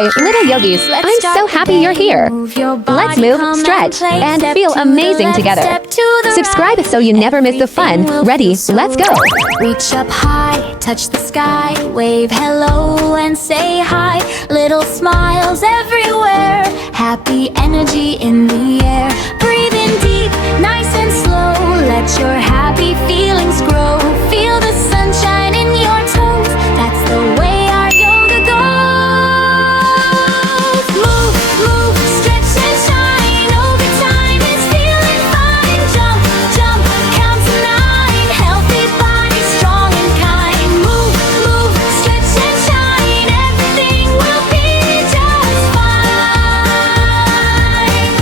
Hi, little yogis. I'm so happy you're here. Let's move, stretch, and feel amazing together. Subscribe so you never miss the fun. Ready? Let's go. Reach up high, touch the sky, wave hello and say hi. Little smiles everywhere, happy energy in the air. Breathe in deep, nice and slow, let your happy feelings grow. Feel the sunshine in your toes, that's the way our yoga goes. Move, move, stretch and shine, over time it's feeling fine. Jump, jump, count to 9, healthy body, strong and kind. Move, move, stretch and shine, everything will be just fine.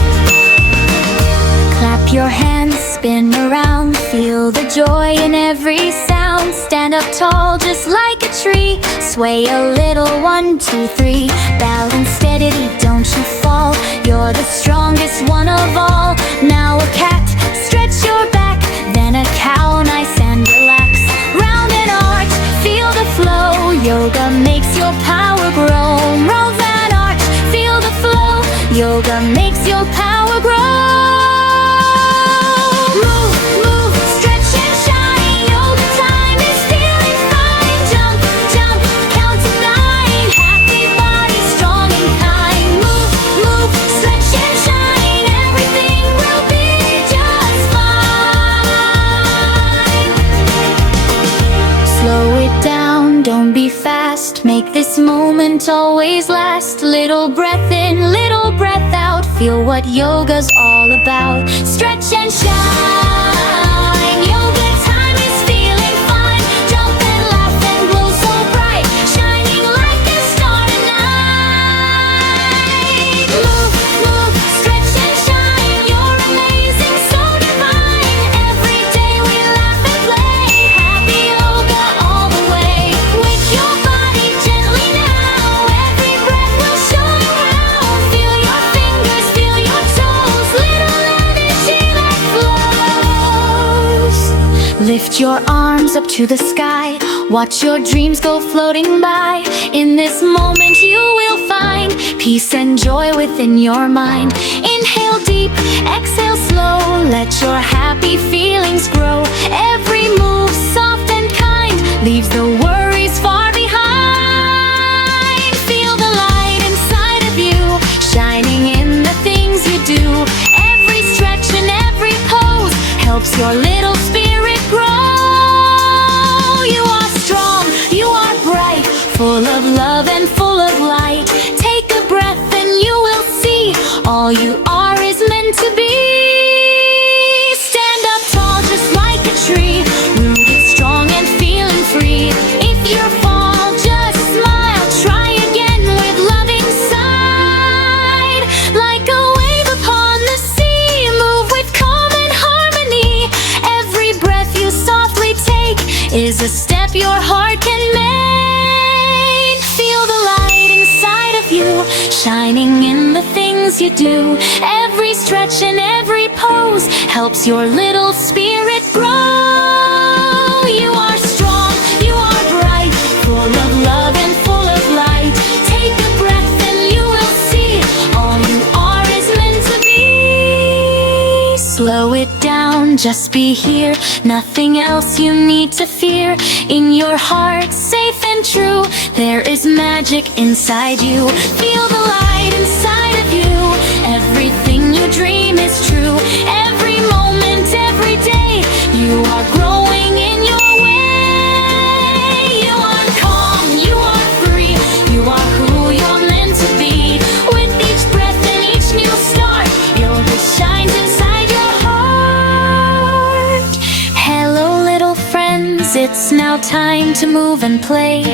Clap your hands, spin around, feel the joy in every sound. Stand up tall just like a tree, sway a little, 1, 2, 3. Balance steadily, don't you fall, you're the strongest one of all. Now a cat, stretch your back, then a cow, nice and relax. Round and arch, feel the flow, yoga makes your power grow. Roll that arch, feel the flow, yoga makes your power grow. Move, move, stretch and shine, yoga time is feeling fine. Jump, jump, count to 9, happy body, strong and kind. Move, move, stretch and shine, everything will be just fine. Slow it down, don't be fast, make this moment always last. Little breath in, little breath out, feel what yoga's all about. Stretch and shine, yoga time is feeling fine. Jump and laugh and glow so bright, shining like a star tonight. Move, move, stretch and shine, you're amazing, so divine. Every day we laugh and play, happy yoga all the way. Wake your body gently now, every breath will show you how. Feel your fingers, feel your toes, little energy that flows. Lift your arms up to the sky, watch your dreams go floating by. In this moment you will find peace and joy within your mind. Inhale deep, exhale slow, let your happy feelings grow. Every move soft and kind, leaves the worries far behind. Feel the light inside of you, shining in the things you do. Every stretch and every pose helps your little spirit grow. You are strong, you are bright, full of love and full of light. Take a breath and you will see, all you are is meant to be. Stand up tall just like a tree, rooted strong and feeling free. If you fall, just smile, try again with loving side. Like a wave upon the sea, move with calm and harmony. Every breath you softly take is a step your heart can make. Feel the light inside of you, shining in the things you do. Every stretch and every pose helps your little spirit grow. You are strong, you are bright, full of love and full of light. Take a breath and you will see, all you are is meant to be. Slow it down, just be here, nothing else you need to fear. In your heart, safe and true, there is magic inside you. Feel the light inside of you, everything you dream is true. Every moment, every day, you are growing in your way. You are calm, you are free, you are who you're meant to be. With each breath and each new start, yoga shines inside your heart. Hello little friends, it's now time to move and play.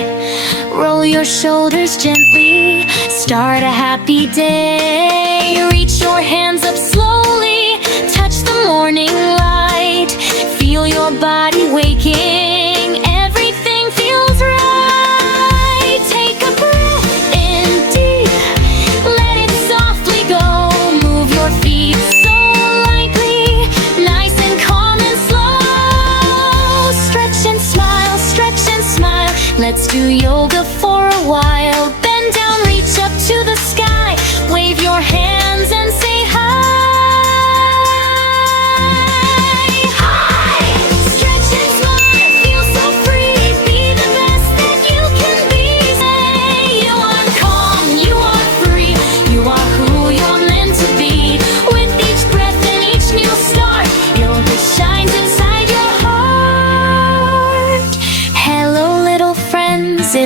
Roll your shoulders gently, start a happy day. Reach your hands up slowly, touch the morning light. Feel your body waking, everything feels right. Take a breath in deep, let it softly go. Move your feet so lightly, nice and calm and slow. Stretch and smile, stretch and smile, let's do yoga for a while. Bend down, reach up to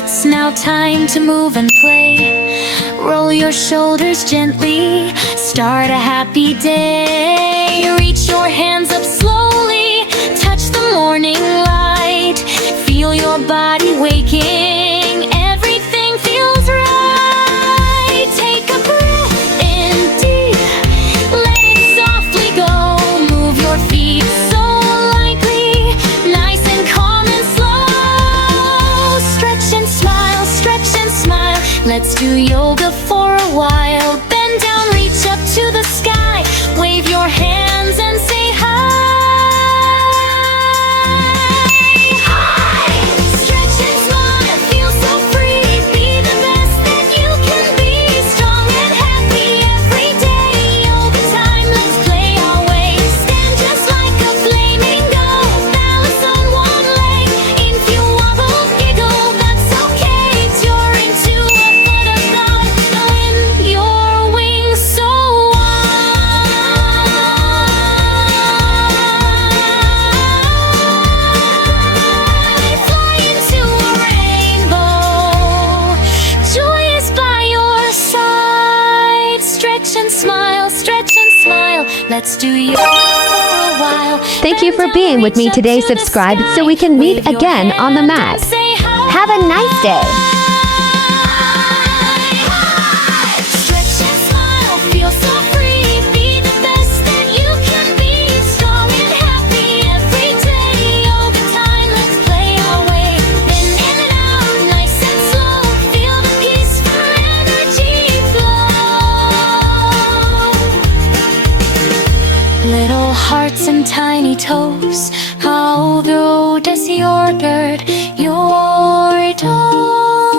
It's now time to move and play. Roll your shoulders gently, start a happy day. Reach your hands up slowly, touch the morning light. Feel your body waking, everything feels right. Take a breath in deep, let it softly go. Move your feet so lightly, nice and calm and slow. Stretch and smile, stretch and smile. Let's do yoga for a while. Bend down, reach up to the sky. Wave your hands and say hi. Hi! Stretch and smile, feel so free. Be the best that you can be. Strong and happy every day. Yoga time, let's play our way. Stand just like a flamingo. Balance on one leg. If you wobble, giggle, that's okay. You're into a butterfly. When your wings so wide, fly into a rainbow. Joy is by your side. Stretch and smile, stretch and smile. Let's do yoga for a while. Thank you for being with me today. Subscribe so we can meet again on the mat. Have a nice day. Stretch and smile, feel so free. Be the best that you can be. Strong and happy every day. Yoga time, let's play our way. In and out, nice and slow. Feel the peaceful energy flow. Little hearts and tiny toes. How broad is your dirt, your toe?